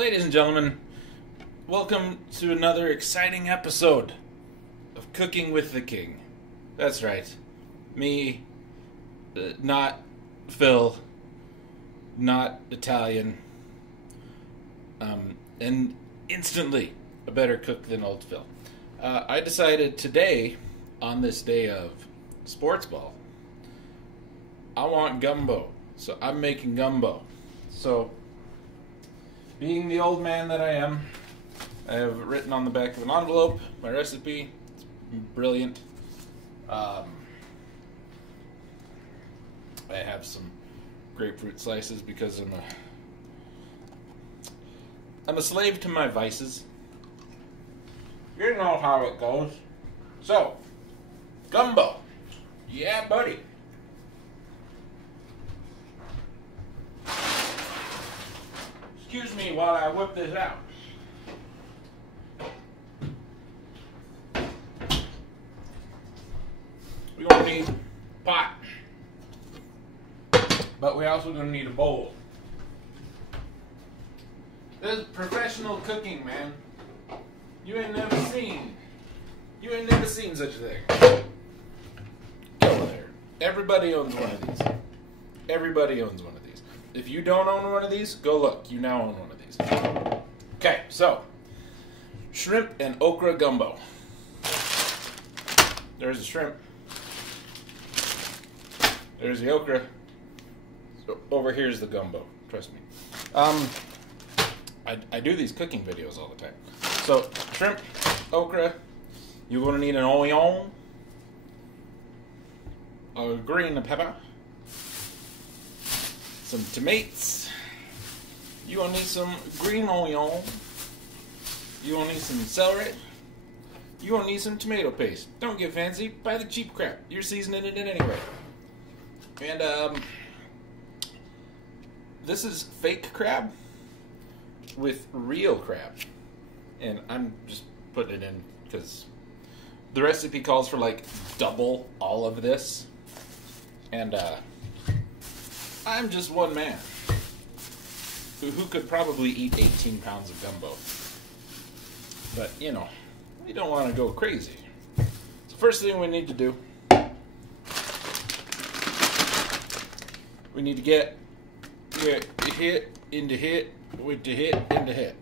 Ladies and gentlemen, welcome to another exciting episode of Cooking with the King. That's right. Me, not Phil, not Italian, and instantly a better cook than old Phil. I decided today, on this day of sports ball, I want gumbo. So I'm making gumbo. So, being the old man that I am, I have written on the back of an envelope my recipe. It's brilliant. I have some grapefruit slices because I'm a slave to my vices. You know how it goes. So, gumbo. Yeah, buddy. Excuse me while I whip this out. We're going to need a pot. But we're also going to need a bowl. This is professional cooking, man. You ain't never seen such a thing. Go there. Everybody owns one of these. Everybody owns one of these. If you don't own one of these, go look. You now own one of these. Okay, so shrimp and okra gumbo. There's the shrimp. There's the okra. So over here's the gumbo. Trust me. I do these cooking videos all the time. So shrimp, okra. You're going to need an onion, a green pepper, some tomatoes. You're going to need some green onion. You're going to need some celery. You're going to need some tomato paste. Don't get fancy. Buy the cheap crap. You're seasoning it in anyway. And this is fake crab with real crab. And I'm just putting it in because the recipe calls for like double all of this. And I'm just one man who could probably eat 18 pounds of gumbo. But, you know, we don't want to go crazy. So first thing we need to do, we need to get hit into hit with the hit into hit.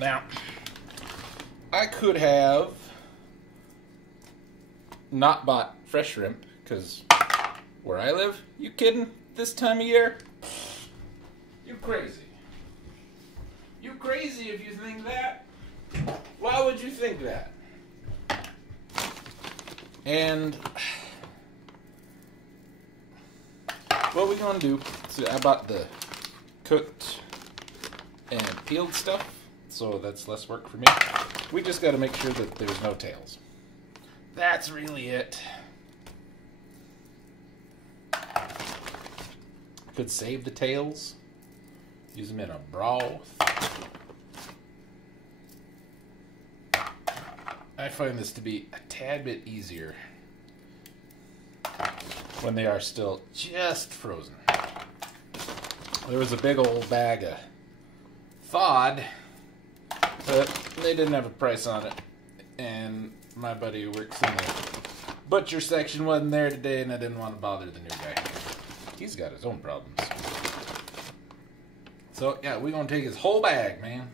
Now, I could have not bought fresh shrimp, because where I live, you kidding? This time of year? You crazy. You crazy if you think that. Why would you think that? And what we're going to do, so I bought the cooked and peeled stuff, so that's less work for me. We just got to make sure that there's no tails. That's really it. Could save the tails. Use them in a broth. I find this to be a tad bit easier when they are still just frozen. There was a big old bag of thawed, but they didn't have a price on it. And my buddy who works in the butcher section wasn't there today, and I didn't want to bother the new guy. He's got his own problems. So, yeah, we're going to take his whole bag, man.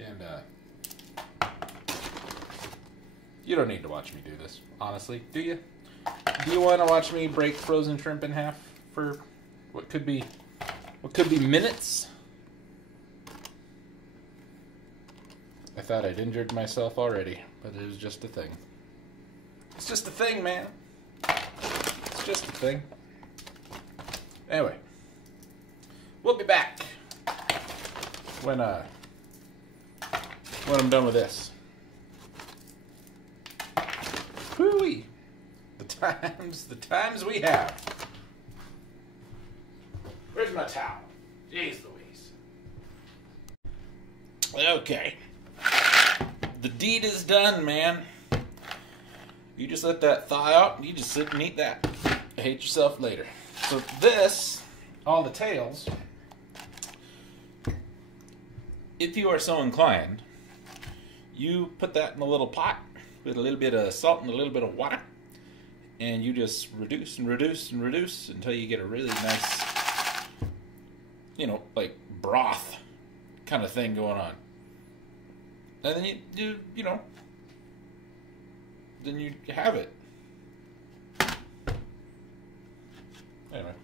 And, you don't need to watch me do this, honestly, do you? Do you want to watch me break frozen shrimp in half for what could be minutes? I thought I'd injured myself already, but it was just a thing. It's just a thing, man. It's just a thing. Anyway, we'll be back when I'm done with this. Whoo-wee. The times we have. Where's my towel? Jeez Louise. Okay. The deed is done, man. You just let that thaw out, and you just sit and eat that. hate yourself later. So this, all the tails, if you are so inclined, you put that in a little pot with a little bit of salt and a little bit of water, and you just reduce and reduce and reduce until you get a really nice, you know, like broth kind of thing going on. And then you know, then you have it. Anyway,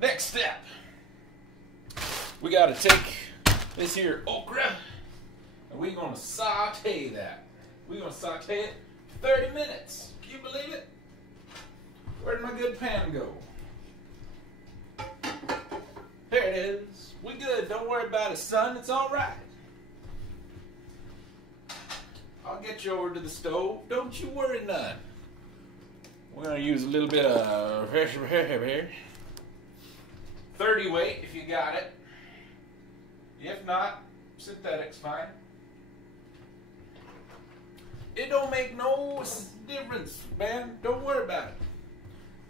next step, we got to take this here okra, and we're going to saute that. We're going to saute it 30 minutes. Can you believe it? Where'd my good pan go? There it is. We good. Don't worry about it, son. It's all right. I'll get you over to the stove. Don't you worry none. We're going to use a little bit of 30 weight if you got it. If not, synthetic's fine. It don't make no difference, man. Don't worry about it.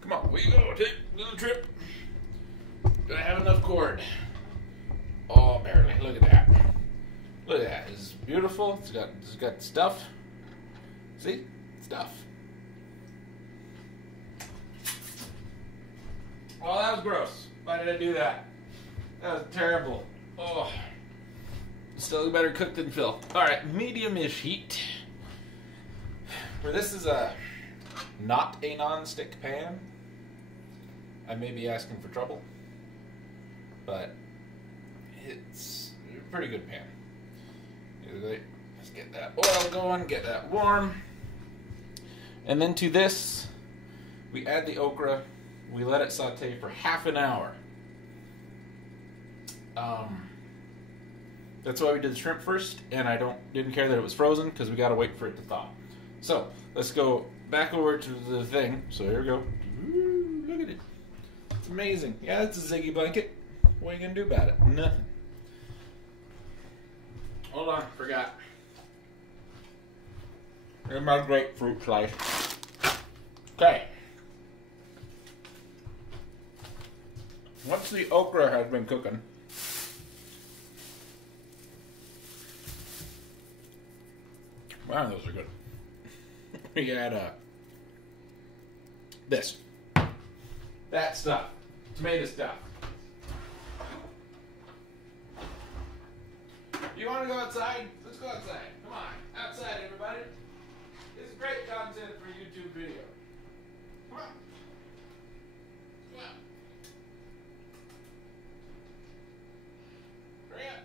Come on, we go. Take a little trip. Do I have enough cord? Oh, barely. Look at that. Look at that. It's beautiful. It's got stuff. See? Stuff. Oh, that was gross. Why did I do that? That was terrible. Oh. Still better cooked than filth. Alright, medium-ish heat. For this is not a non-stick pan, I may be asking for trouble, but it's a pretty good pan. Let's get that oil going, get that warm. And then to this, we add the okra. We let it saute for half an hour. That's why we did the shrimp first, and I didn't care that it was frozen because we got to wait for it to thaw. So let's go back over to the thing. So here we go. Ooh, look at it. It's amazing. Yeah, it's a Ziggy blanket. What are you gonna do about it? Nothing. Hold on, forgot. Here's my grapefruit slice. Okay. Once the okra has been cooking, wow, those are good. We add this, that stuff, tomato stuff. You want to go outside? Let's go outside. Come on, outside, everybody. This is great content for a YouTube video. Come on. Come on. Hurry up.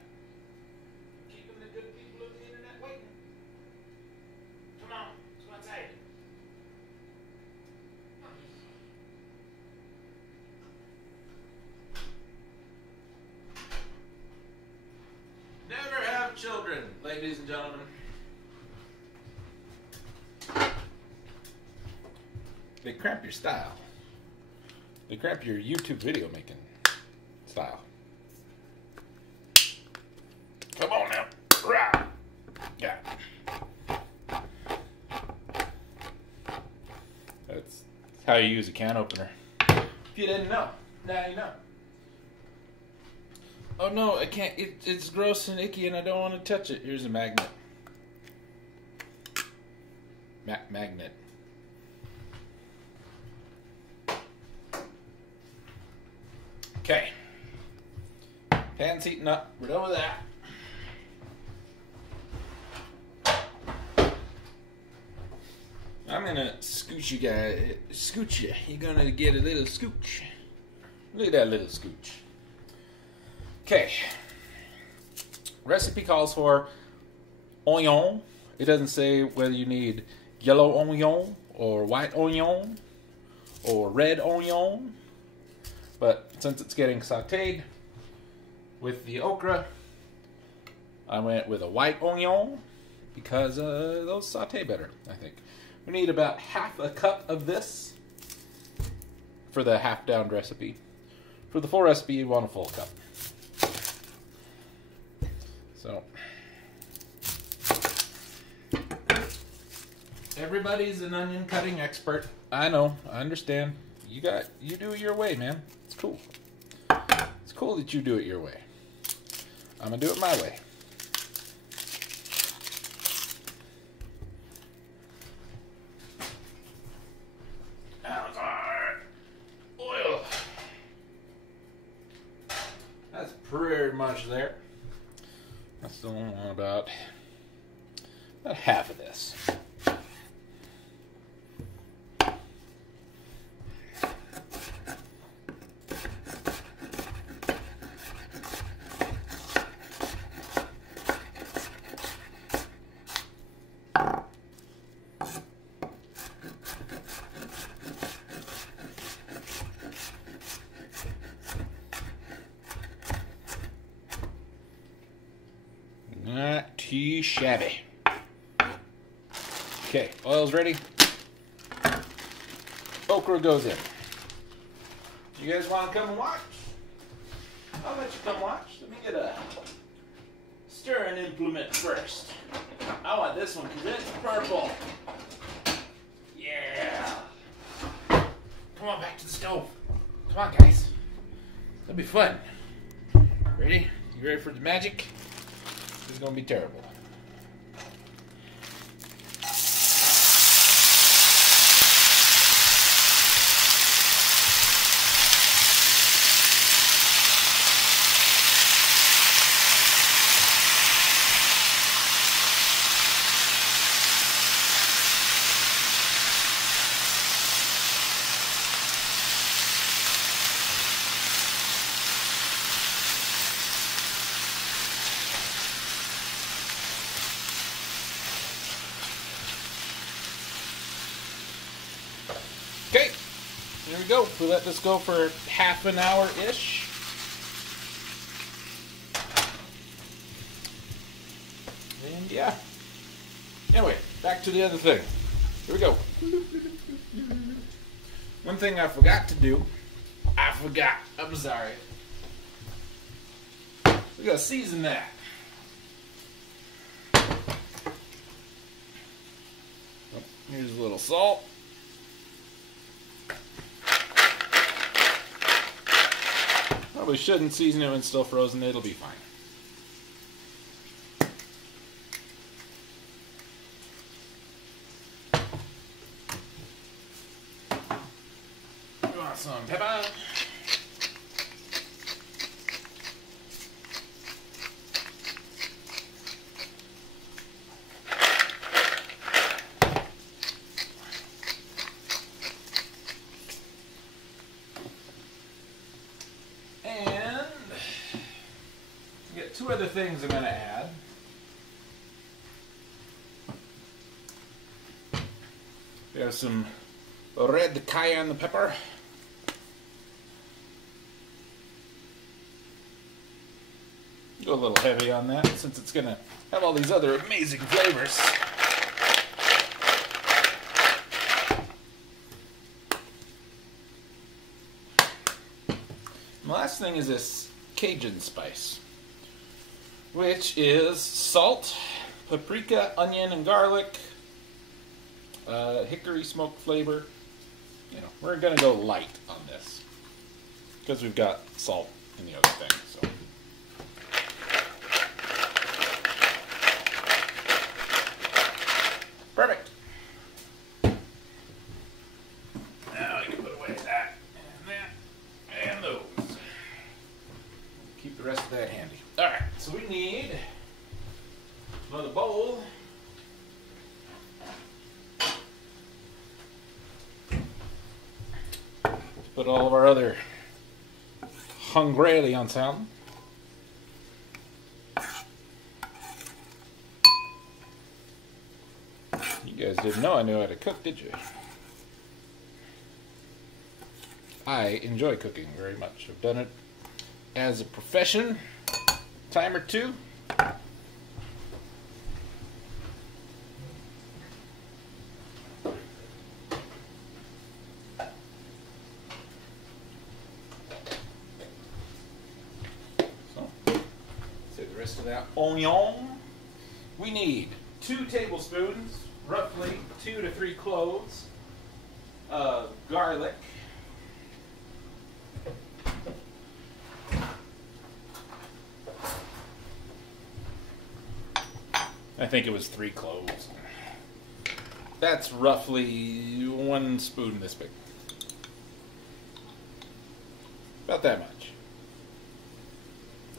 Keeping the good people of the internet waiting. Come on, let's go outside. Never have children, ladies and gentlemen. They cramp your style. They cramp your YouTube video making style. Come on now. Rah. Yeah. That's how you use a can opener. If you didn't know, now you know. Oh no, I can't. It's gross and icky and I don't want to touch it. Here's a magnet. Magnet. Okay. Pan's heating up. We're done with that. I'm gonna scooch you guys. Scooch you. You're gonna get a little scooch. Look at that little scooch. Okay. Recipe calls for onion. It doesn't say whether you need yellow onion or white onion or red onion. But since it's getting sauteed with the okra, I went with a white onion because those saute better, I think. We need about half a cup of this for the half-downed recipe. For the full recipe, you want a full cup. So, Everybody's an onion cutting expert. I know. I understand. You do it your way, man. It's cool. It's cool that you do it your way. I'm gonna do it my way. Oil. That's pretty much there. I still want about half of this. Not too shabby. Okay, oil's ready. Okra goes in. You guys want to come and watch? I'll let you come watch. Let me get a stirring implement first. I want this one because it's purple. Yeah. Come on back to the stove. Come on, guys. It'll be fun. Ready? You ready for the magic? This is going to be terrible. Okay, there we go. We let this go for half an hour-ish. And yeah. Anyway, back to the other thing. Here we go. One thing I forgot to do. I'm sorry. We gotta season that. Here's a little salt. Probably shouldn't season it when it's still frozen. It'll be fine. You want some pepper? Two other things I'm going to add. We have some red cayenne pepper. Go a little heavy on that since it's going to have all these other amazing flavors. And the last thing is this Cajun spice, which is salt, paprika, onion, and garlic, hickory smoked flavor. You know, we're gonna go light on this because we've got salt in the other thing. So. Perfect. Now I can put away that and that and those. Keep the rest of that handy. All right, so we need another bowl. Put all of our other hungry on salad. You guys didn't know I knew how to cook, did you? I enjoy cooking very much. I've done it as a profession, time or two. So, save the rest of that onion. We need 2 tablespoons roughly 2 to 3 cloves of garlic. I think it was 3 cloves. That's roughly 1 spoon this big. About that much.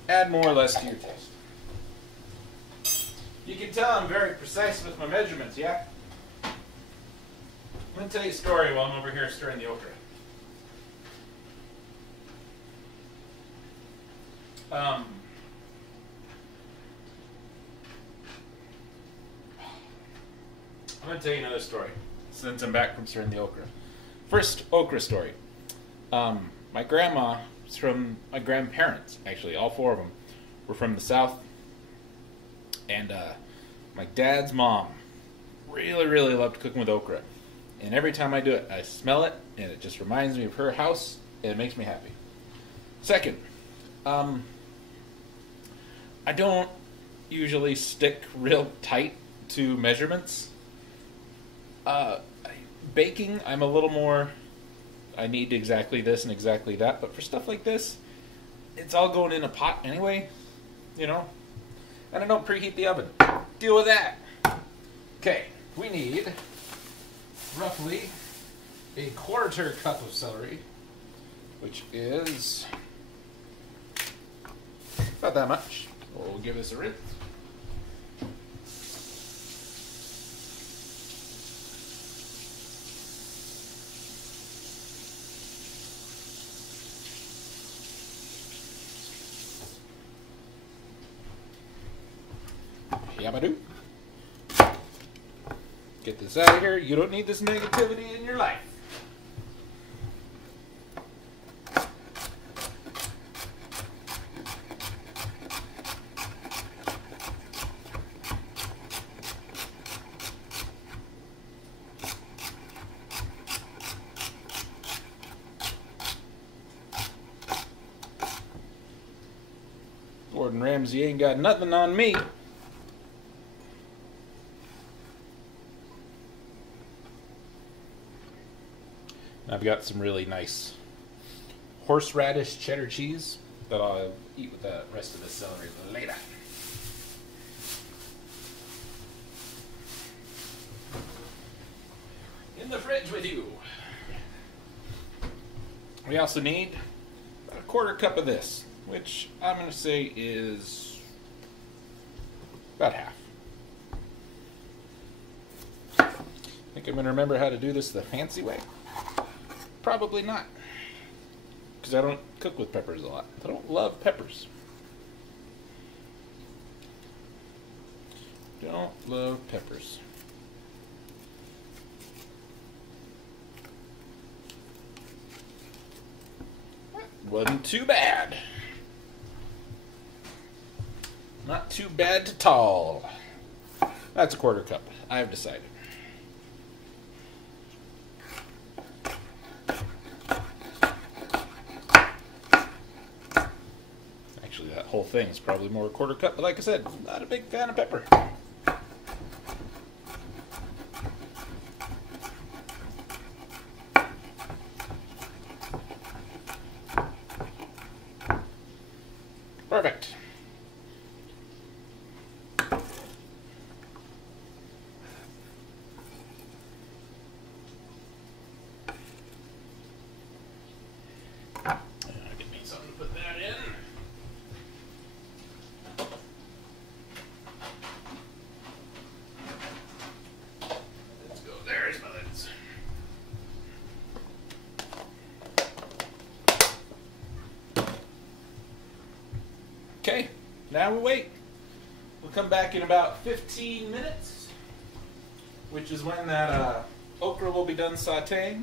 Add more or less to your taste. You can tell I'm very precise with my measurements, yeah? I'm going to tell you a story while I'm over here stirring the okra. I'm going to tell you another story since I'm back from stirring the okra. First okra story. My grandma was from my grandparents, actually, all 4 of them were from the South. And my dad's mom really, really loved cooking with okra. And every time I do it, I smell it, and it just reminds me of her house, and it makes me happy. Second, I don't usually stick real tight to measurements. Baking, I'm a little more, I need exactly this and exactly that, but for stuff like this, it's all going in a pot anyway, you know? And I don't preheat the oven. Deal with that. Okay, we need roughly a 1/4 cup of celery, which is about that much. We'll give this a rinse. Yabadoo. Get this out of here. You don't need this negativity in your life. Gordon Ramsay ain't got nothing on me. I've got some really nice horseradish cheddar cheese that I'll eat with the rest of the celery later. In the fridge with you. We also need about a 1/4 cup of this, which I'm going to say is about half. Think I'm going to remember how to do this the fancy way? Probably not, because I don't cook with peppers a lot. I don't love peppers. Don't love peppers. Wasn't too bad. Not too bad at all. That's a 1/4 cup. I've decided. Whole thing is probably more a 1/4 cup, but like I said, not a big fan of pepper. Perfect. Get me something to put that in. Okay, now we wait. We'll come back in about 15 minutes, which is when that okra will be done sauteing.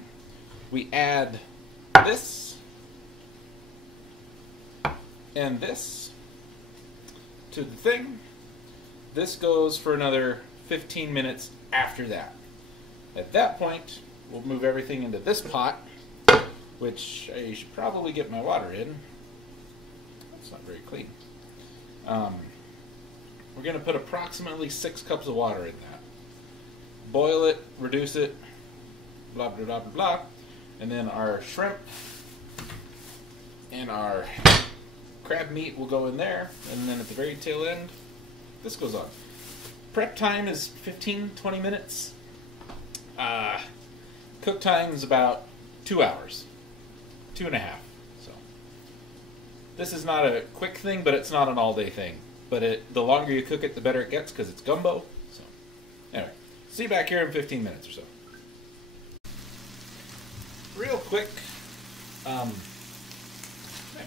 We add this and this to the thing. This goes for another 15 minutes after that. At that point, we'll move everything into this pot, which I should probably get my water in. It's not very clean. We're going to put approximately 6 cups of water in that. boil it, reduce it, blah, blah, blah, blah, blah. And then our shrimp and our crab meat will go in there. And then at the very tail end, this goes on. Prep time is 15-20 minutes. Cook time is about 2 hours. 2.5. So this is not a quick thing, but it's not an all-day thing. But the longer you cook it, the better it gets because it's gumbo. So anyway, see you back here in 15 minutes or so. Real quick, might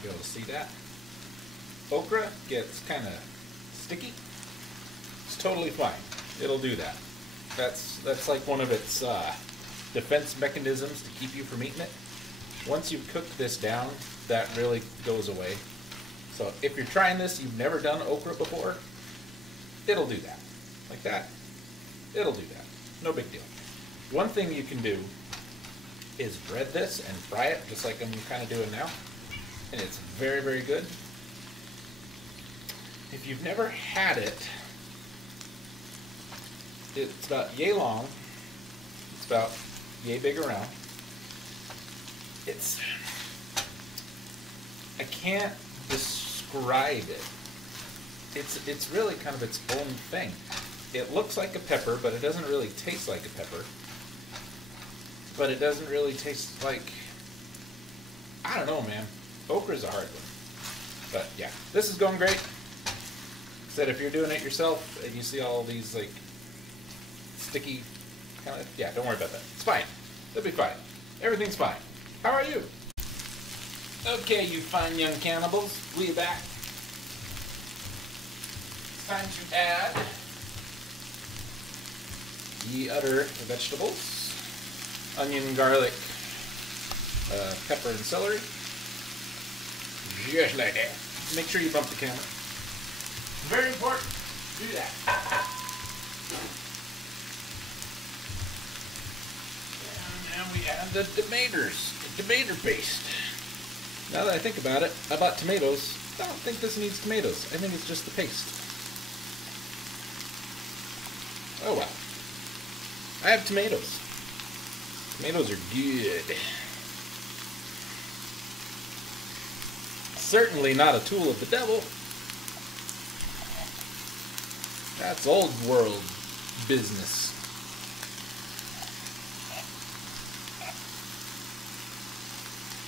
be able to see that. Okra gets kind of sticky. It's totally fine. It'll do that. That's like one of its defense mechanisms to keep you from eating it. Once you've cooked this down, that really goes away. So if you're trying this, you've never done okra before, it'll do that. Like that. It'll do that. No big deal. One thing you can do is bread this and fry it, just like I'm kind of doing now. And it's very, very good. If you've never had it, it's about yay long. It's about yay big around. I can't describe it. It's really kind of its own thing. It looks like a pepper, but it doesn't really taste like a pepper. But it doesn't really taste like, I don't know, man. Okra's a hard one. But yeah, this is going great. Said if you're doing it yourself and you see all these like sticky kind of, yeah, don't worry about that. It's fine. It'll be fine. Everything's fine. How are you? Okay, you fine young cannibals, we back. It's time to add the other vegetables: onion, garlic, pepper, and celery. Just like that. Make sure you bump the camera. Very important. Do that. And now we add the tomatoes. The tomato paste. Now that I think about it, I bought tomatoes. I don't think this needs tomatoes. I think it's just the paste. Oh well. I have tomatoes. Tomatoes are good. Certainly not a tool of the devil. That's old world business.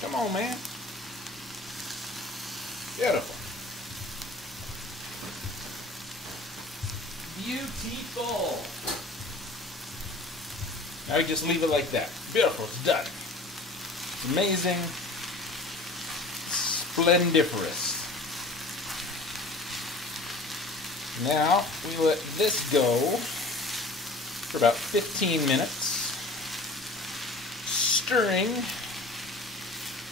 Come on, man. Beautiful. Beautiful. Now we just leave it like that. Beautiful. It's done. It's amazing. Splendiferous. Now we let this go for about 15 minutes, stirring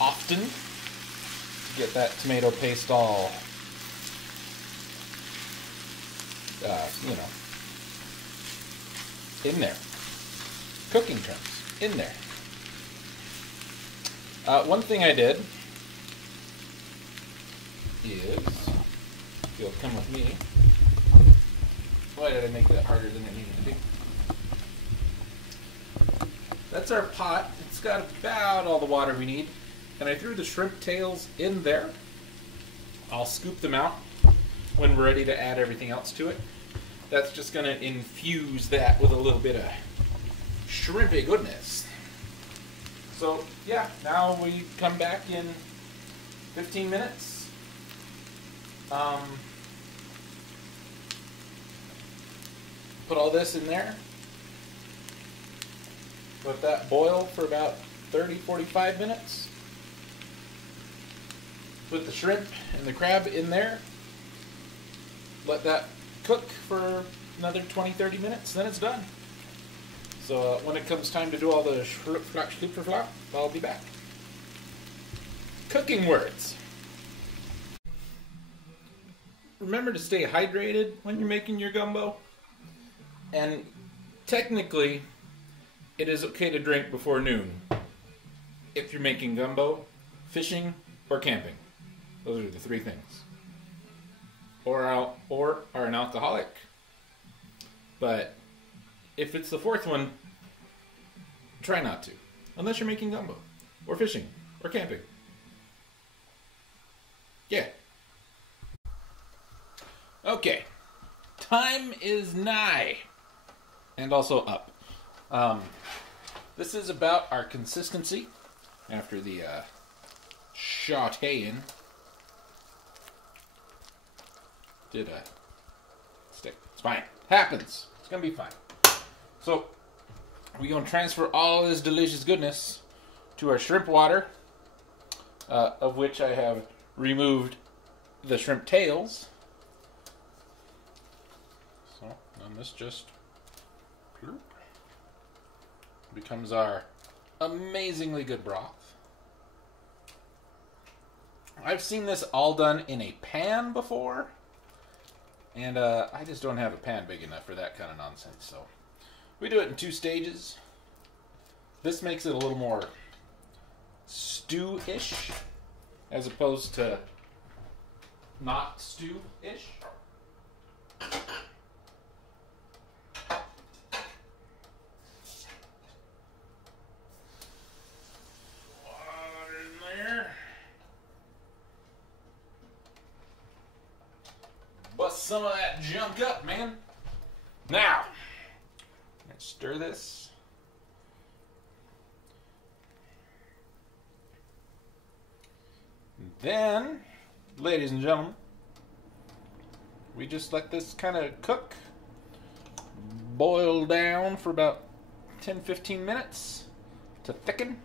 often to get that tomato paste all, in there. Cooking terms, in there. One thing I did is, if you'll come with me. Why did I make that harder than it needed to be? That's our pot. It's got about all the water we need. And I threw the shrimp tails in there. I'll scoop them out when we're ready to add everything else to it. That's just going to infuse that with a little bit of shrimpy goodness. So, yeah, now we come back in 15 minutes. Put all this in there. Let that boil for about 30-45 minutes. Put the shrimp and the crab in there. Let that cook for another 20-30 minutes, then it's done. So when it comes time to do all the flop, I'll be back. Cooking words. Remember to stay hydrated when you're making your gumbo. And technically, it is okay to drink before noon if you're making gumbo, fishing, or camping. Those are the three things. Or are an alcoholic. But if it's the fourth one, try not to. Unless you're making gumbo. Or fishing. Or camping. Yeah. Okay. Time is nigh. And also up. This is about our consistency after the sauteing. Did a stick. It's fine. Happens. It's gonna be fine. So, we're gonna transfer all this delicious goodness to our shrimp water, of which I have removed the shrimp tails. So, then this just becomes our amazingly good broth. I've seen this all done in a pan before. And I just don't have a pan big enough for that kind of nonsense. So we do it in 2 stages. This makes it a little more stew-ish as opposed to not stew-ish. Bust some of that junk up, man. Now, let's stir this. And then, ladies and gentlemen, we just let this kind of cook, boil down for about 10-15 minutes to thicken,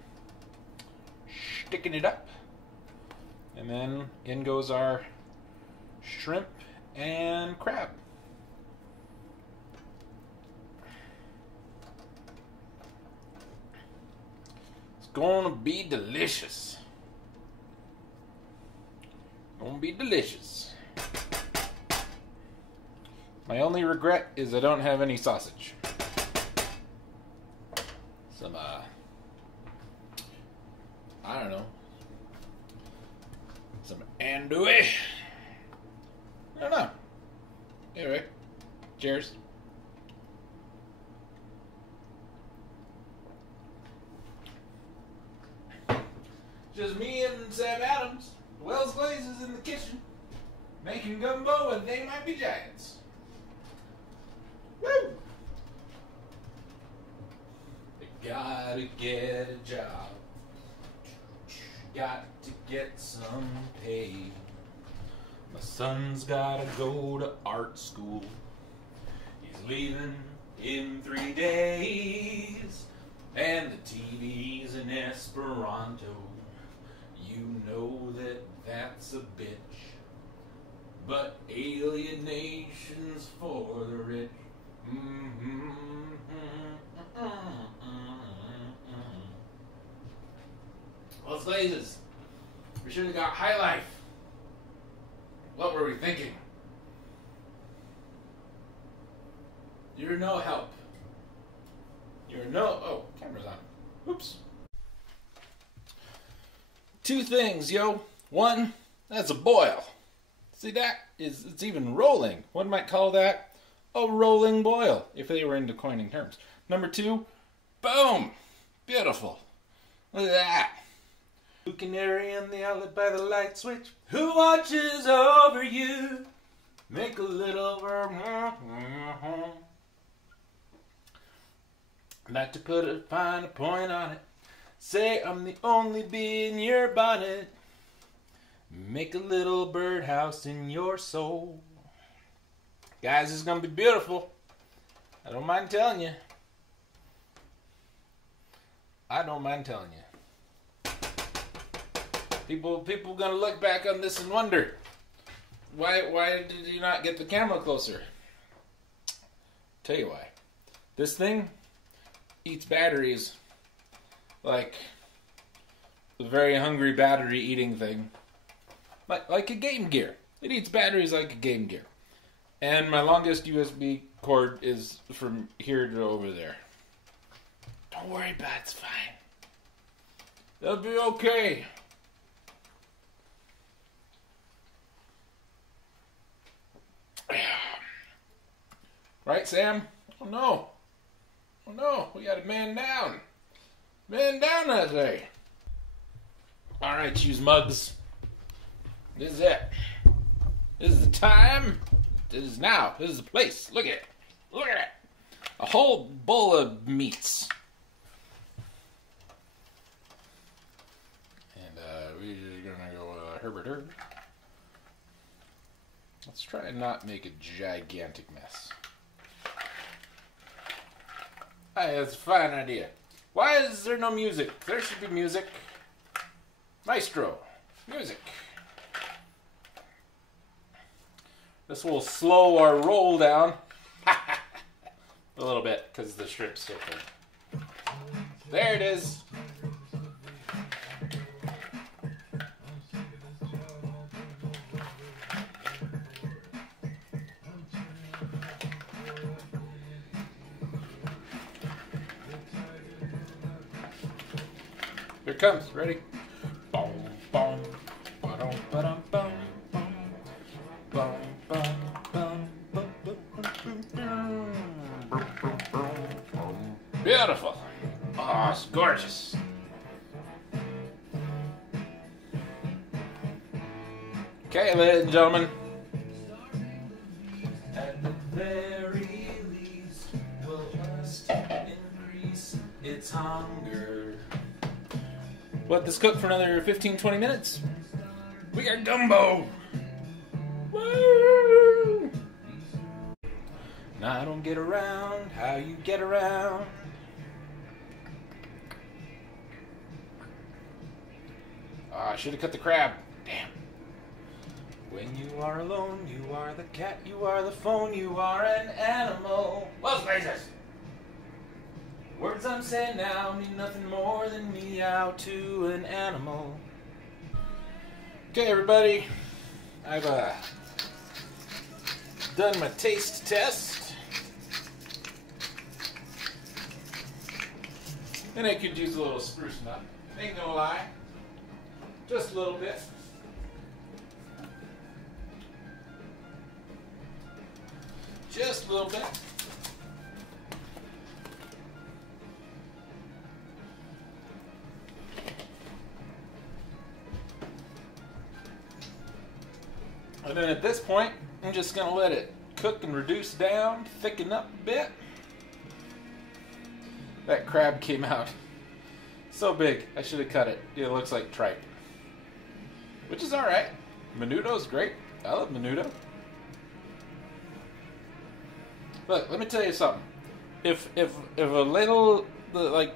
sticking it up, and then in goes our shrimp and crab. It's gonna be delicious. Gonna be delicious. My only regret is I don't have any sausage. Some I don't know. Some andouille. I don't know. Anyway, cheers. Just me and Sam Adams, Wells Glazes in the kitchen, making gumbo and they might be giants. Woo! You gotta get a job. Got to get some pay. My son's gotta go to art school. He's leaving in 3 days. And the TV's in Esperanto. You know that that's a bitch. But alienation's for the rich. Let's glazes. We should have got High Life. What were we thinking? You're no help. You're no... Oh, camera's on. Oops. 2 things, yo. 1, that's a boil. See, it's even rolling. One might call that a rolling boil, if they were into coining terms. Number 2, boom! Beautiful. Look at that. Blue canary in the outlet by the light switch. Who watches over you? Make a little... Like to put a fine point on it. Say I'm the only bee in your bonnet. Make a little birdhouse in your soul. Guys, it's gonna be beautiful. I don't mind telling you. I don't mind telling you. People gonna look back on this and wonder, why did you not get the camera closer? Tell you why. This thing eats batteries like a very hungry battery eating thing. Like a Game Gear. It eats batteries like a Game Gear. And my longest USB cord is from here to over there. Don't worry about it, it's fine. They'll be okay. Right, Sam? Oh no. Oh no, we got a man down. Man down, I say. Alright, you mugs. This is it. This is the time. This is now. This is the place. Look at it. Look at it. A whole bowl of meats. And we're just gonna go Herbert Herb. Let's try and not make a gigantic mess. Hey, that's a fine idea. Why is there no music? There should be music. Maestro. Music. This will slow our roll down. A little bit, because the shrimp's still cold. There it is. Here it comes. Ready? Boom, boom, ba-dum, ba-dum, bum, bum, bum, bum, bum, bum, bum, bum. Beautiful. Oh, it's gorgeous. Okay, ladies and gentlemen. At the very least, will just increase its hunger. Let this cook for another 15-20 minutes. We got gumbo. Woo! Now I don't get around how you get around. Oh, I should have cut the crab. Damn. When you are alone, you are the cat, you are the phone, you are an animal. Los Places! Words I'm saying now mean nothing more than meow to an animal. Okay, everybody. I've done my taste test. And I could use a little sprucing up. Ain't gonna lie. Just a little bit. Just a little bit. And then at this point, I'm just going to let it cook and reduce down, thicken up a bit. That crab came out so big, I should have cut it. It looks like tripe. Which is alright. Menudo's great. I love menudo. Look, let me tell you something. If a little, like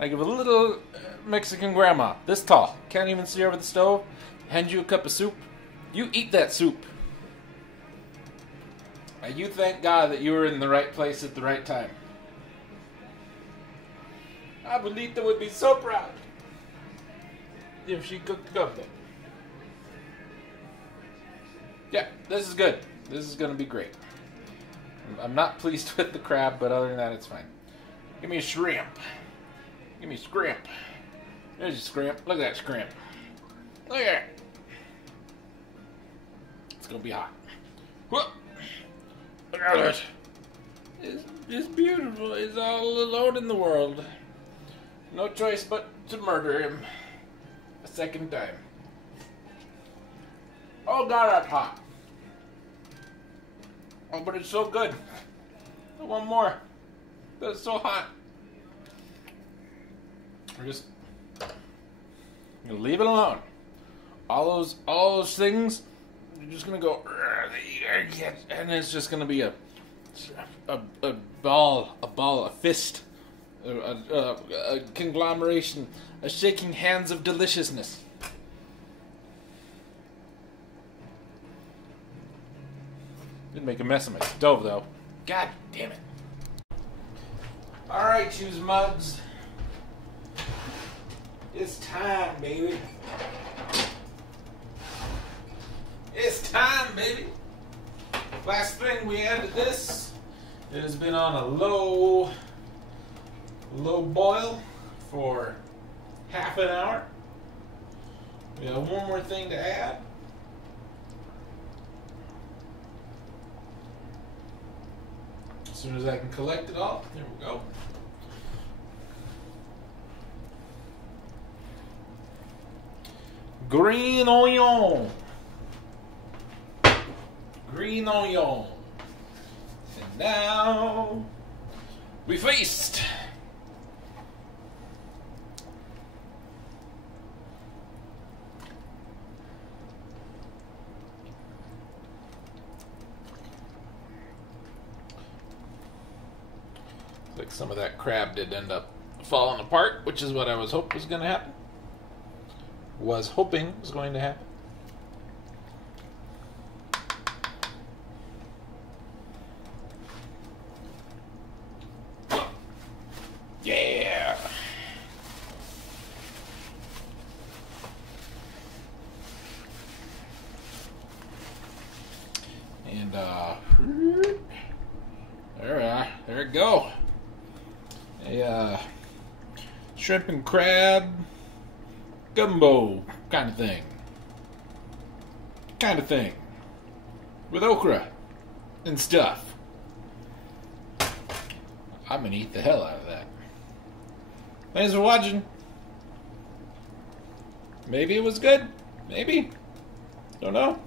if a little Mexican grandma, this tall, can't even see over the stove, hand you a cup of soup, you eat that soup. And you thank God that you were in the right place at the right time. Abuelita would be so proud if she cooked gumbo. Yeah, this is good. This is going to be great. I'm not pleased with the crab, but other than that, it's fine. Give me a shrimp. Give me a scrimp. There's a scrimp. Look at that scrimp. Look at it. It's going to be hot. Whoop. Look at it. It's just beautiful. He's all alone in the world. No choice but to murder him a second time. Oh God, that's hot. Oh, but it's so good. One more. But it's so hot. We're just gonna leave it alone. All those things. You're just gonna go, and it's just gonna be a ball, a fist, a conglomeration, a shaking hands of deliciousness. Didn't make a mess of my stove though. God damn it! All right, choose mugs. It's time, baby. It's time, baby. Last thing we added this. It has been on a low boil for half an hour. We have one more thing to add. As soon as I can collect it all, there we go. Green onion. Green onion. And now we feast. Like some of that crab did end up falling apart, which is what I was hoping was going to happen. Was hoping was going to happen. Yeah. And there it go. A shrimp and crab gumbo kind of thing. With okra and stuff. I'm gonna eat the hell out of that. Thanks for watching. Maybe it was good. Maybe. Don't know.